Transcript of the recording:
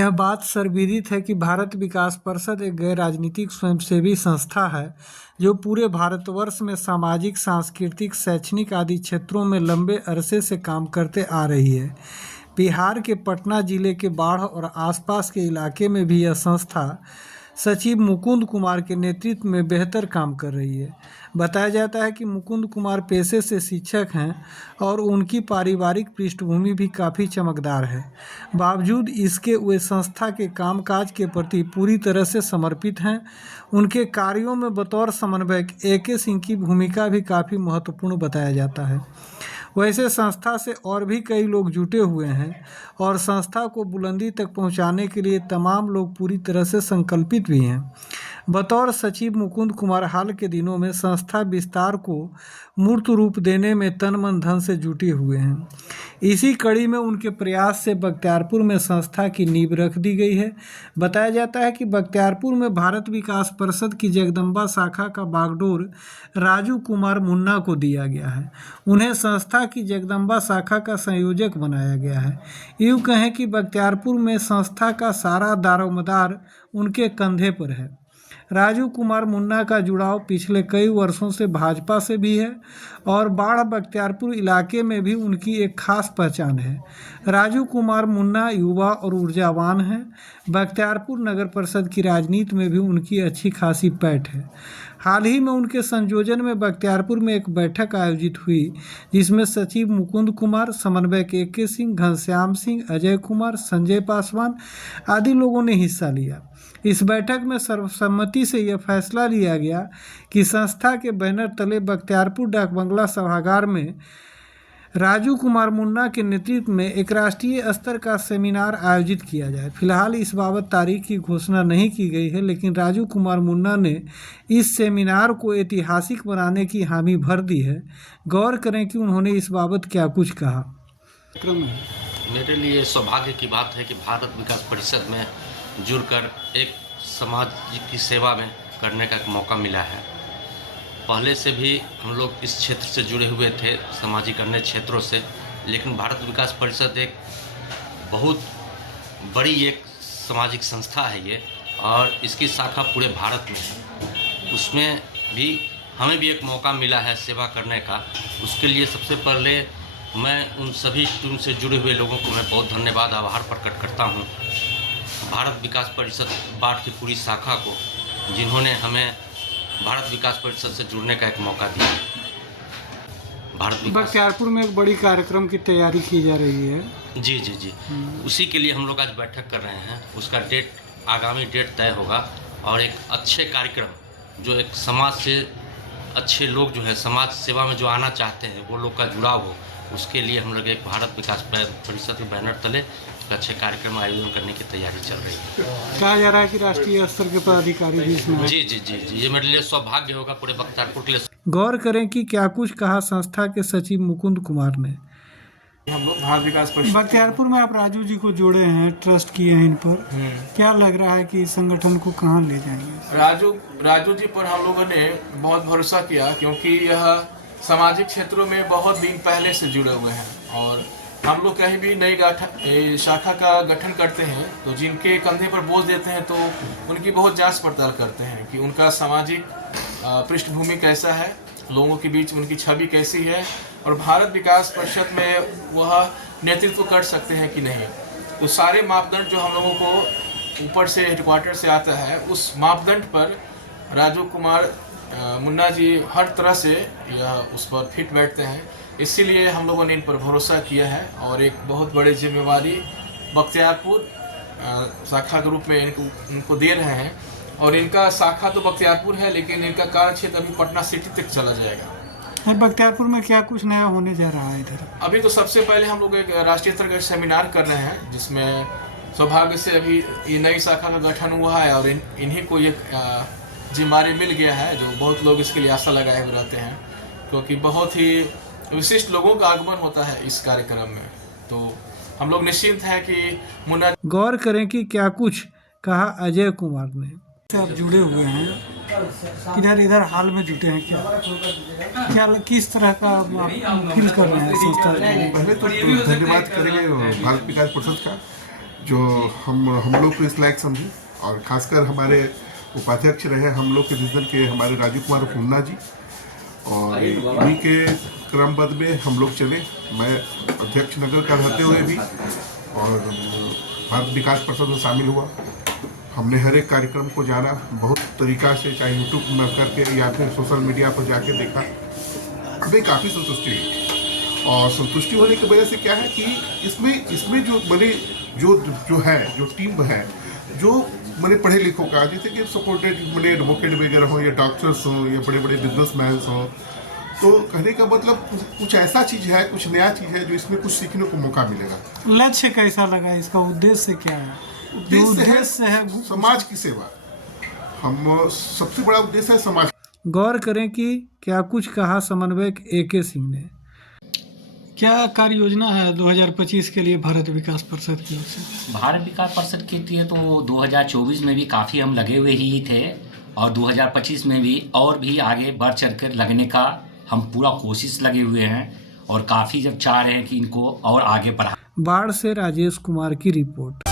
यह बात सर्वविदित है कि भारत विकास परिषद एक गैर राजनीतिक स्वयंसेवी संस्था है जो पूरे भारतवर्ष में सामाजिक, सांस्कृतिक, शैक्षणिक आदि क्षेत्रों में लंबे अरसे से काम करते आ रही है। बिहार के पटना जिले के बाढ़ और आसपास के इलाके में भी यह संस्था सचिव मुकुंद कुमार के नेतृत्व में बेहतर काम कर रही है। बताया जाता है कि मुकुंद कुमार पेशे से शिक्षक हैं और उनकी पारिवारिक पृष्ठभूमि भी काफ़ी चमकदार है। बावजूद इसके वे संस्था के कामकाज के प्रति पूरी तरह से समर्पित हैं। उनके कार्यों में बतौर समन्वयक AK सिंह की भूमिका भी काफ़ी महत्वपूर्ण बताया जाता है। वैसे संस्था से और भी कई लोग जुटे हुए हैं और संस्था को बुलंदी तक पहुंचाने के लिए तमाम लोग पूरी तरह से संकल्पित भी हैं। बतौर सचिव मुकुंद कुमार हाल के दिनों में संस्था विस्तार को मूर्त रूप देने में तन मन धन से जुटे हुए हैं। इसी कड़ी में उनके प्रयास से बख्तियारपुर में संस्था की नींव रख दी गई है। बताया जाता है कि बख्तियारपुर में भारत विकास परिषद की जगदम्बा शाखा का बागडोर राजू कुमार मुन्ना को दिया गया है। उन्हें संस्था की जगदम्बा शाखा का संयोजक बनाया गया है। यूँ कहें कि बख्तियारपुर में संस्था का सारा दारोमदार उनके कंधे पर है। राजू कुमार मुन्ना का जुड़ाव पिछले कई वर्षों से भाजपा से भी है और बाढ़ बख्तियारपुर इलाके में भी उनकी एक खास पहचान है। राजू कुमार मुन्ना युवा और ऊर्जावान हैं। बख्तियारपुर नगर परिषद की राजनीति में भी उनकी अच्छी खासी पैठ है। हाल ही में उनके संयोजन में बख्तियारपुर में एक बैठक आयोजित हुई जिसमें सचिव मुकुंद कुमार, समन्वयक AK सिंह, घनश्याम सिंह, अजय कुमार, संजय पासवान आदि लोगों ने हिस्सा लिया। इस बैठक में सर्वसम्मति से यह फैसला लिया गया कि संस्था के बैनर तले बख्तियारपुर डाक बंगला सभागार में राजू कुमार मुन्ना के नेतृत्व में एक राष्ट्रीय स्तर का सेमिनार आयोजित किया जाए। फिलहाल इस बाबत तारीख की घोषणा नहीं की गई है, लेकिन राजू कुमार मुन्ना ने इस सेमिनार को ऐतिहासिक बनाने की हामी भर दी है। गौर करें कि उन्होंने इस बाबत क्या कुछ कहा। मेरे लिए सौभाग्य की बात है कि भारत विकास परिषद में जुड़कर एक समाज की सेवा में करने का एक मौका मिला है। पहले से भी हम लोग इस क्षेत्र से जुड़े हुए थे, सामाजिक अन्य क्षेत्रों से, लेकिन भारत विकास परिषद एक बहुत बड़ी एक सामाजिक संस्था है ये, और इसकी शाखा पूरे भारत में है। उसमें भी हमें भी एक मौका मिला है सेवा करने का। उसके लिए सबसे पहले मैं उन सभी टीम से जुड़े हुए लोगों को मैं बहुत धन्यवाद, आभार प्रकट करता हूँ। भारत विकास परिषद बाढ़ की पूरी शाखा को, जिन्होंने हमें भारत विकास परिषद से जुड़ने का एक मौका दिया। बख्तियारपुर में एक बड़ी कार्यक्रम की तैयारी की जा रही है। जी। उसी के लिए हम लोग आज बैठक कर रहे हैं। उसका आगामी डेट तय होगा और एक अच्छे कार्यक्रम जो एक समाज से अच्छे लोग जो है समाज सेवा में जो आना चाहते हैं वो लोग का जुड़ाव हो, उसके लिए हम लोग एक भारत विकास परिषद के बैनर तले अच्छे कार्यक्रम आयोजन करने की तैयारी चल रही है। कहा जा रहा है कि राष्ट्रीय स्तर के पदाधिकारी भी इसमें। जी, ये मेरे लिए सौभाग्य होगा पूरे बख्तियारपुर के लिए। गौर करें कि क्या कुछ कहा संस्था के सचिव मुकुंद कुमार ने। हम लोग भारत विकास परिषद बख्तियारपुर में आप राजू जी को जोड़े हैं, ट्रस्ट किए हैं इन पर, क्या लग रहा है कि इस संगठन को कहाँ ले जाएंगे? राजू जी पर हम लोगों ने बहुत भरोसा किया, क्योंकि यह सामाजिक क्षेत्रों में बहुत दिन पहले से जुड़े हुए हैं और हम लोग कहीं भी नई शाखा का गठन करते हैं तो जिनके कंधे पर बोझ देते हैं तो उनकी बहुत जांच पड़ताल करते हैं कि उनका सामाजिक पृष्ठभूमि कैसा है, लोगों के बीच उनकी छवि कैसी है और भारत विकास परिषद में वह नेतृत्व कर सकते हैं कि नहीं। तो सारे मापदंड जो हम लोगों को ऊपर से हेडक्वार्टर से आता है, उस मापदंड पर राजू कुमार मुन्ना जी हर तरह से उस पर फिट बैठते हैं। इसीलिए हम लोगों ने इन पर भरोसा किया है और एक बहुत बड़ी जिम्मेवारी बख्तियारपुर शाखा के रूप में इनको दे रहे हैं। और इनका शाखा तो बख्तियारपुर है, लेकिन इनका कार्य क्षेत्र अभी पटना सिटी तक चला जाएगा। बख्तियारपुर में क्या कुछ नया होने जा रहा है इधर? अभी तो सबसे पहले हम लोग एक राष्ट्रीय स्तर का सेमिनार कर रहे हैं, जिसमें सौभाग्य से अभी ये नई शाखा का गठन हुआ है और इन्हीं को ये जिम्मेदारी मिल गया है, जो बहुत लोग इसके लिए आशा लगाए हुए रहते हैं, क्योंकि बहुत ही विशिष्ट लोगों का आगमन होता है इस कार्यक्रम में। तो हम लोग निश्चिंत हैं कि मुन्ना। गौर करें कि क्या कुछ कहा अजय कुमार ने। आप जुड़े हुए हैं, इधर हाल में जुटे हैं, क्या किस तरह का फील कर रहे हैं संस्था? पहले तो धन्यवाद करेंगे भारत विकास परिषद का, जो हम लोग को इस लायक समझे, और खासकर हमारे उपाध्यक्ष रहे हम लोग के डिवीजन के हमारे राजीव कुमार फुन्ना जी, और इन्हीं के क्रमबद्ध में हम लोग चले। मैं अध्यक्ष नगर का रहते हुए भी और भारत विकास परिषद में शामिल हुआ। हमने हर एक कार्यक्रम को जाना बहुत तरीका से, चाहे यूट्यूब में करके या फिर सोशल मीडिया पर जाके देखा। हमें काफ़ी संतुष्टि हुई, और संतुष्टि होने की वजह से क्या है कि इसमें जो मैंने जो टीम है, जो मैंने पढ़े लिखों का, जैसे कि सपोर्टेड मैंने एडवोकेट वगैरह हो, या डॉक्टर्स हो, या बड़े बड़े बिजनेसमैन हो, तो कहने का मतलब कुछ ऐसा चीज़ है, कुछ नया चीज़ है जो इसमें कुछ सीखने को मौका मिलेगा। लक्ष्य कैसा लगा, इसका उद्देश्य क्या है? उद्देश्य है समाज की सेवा। हम सबसे बड़ा उद्देश्य है समाज। गौर करें कि क्या कुछ कहा समन्वयक AK सिंह ने। क्या कार्य योजना है 2025 के लिए भारत विकास परिषद की ओर से? भारत विकास परिषद के लिए तो 2024 में भी काफ़ी हम लगे हुए ही थे, और 2025 में भी और भी आगे बढ़ चढ़ कर लगने का हम पूरा कोशिश लगे हुए हैं, और काफ़ी जब चाह रहे हैं कि इनको और आगे बढ़ा। बाढ़ से राजेश कुमार की रिपोर्ट।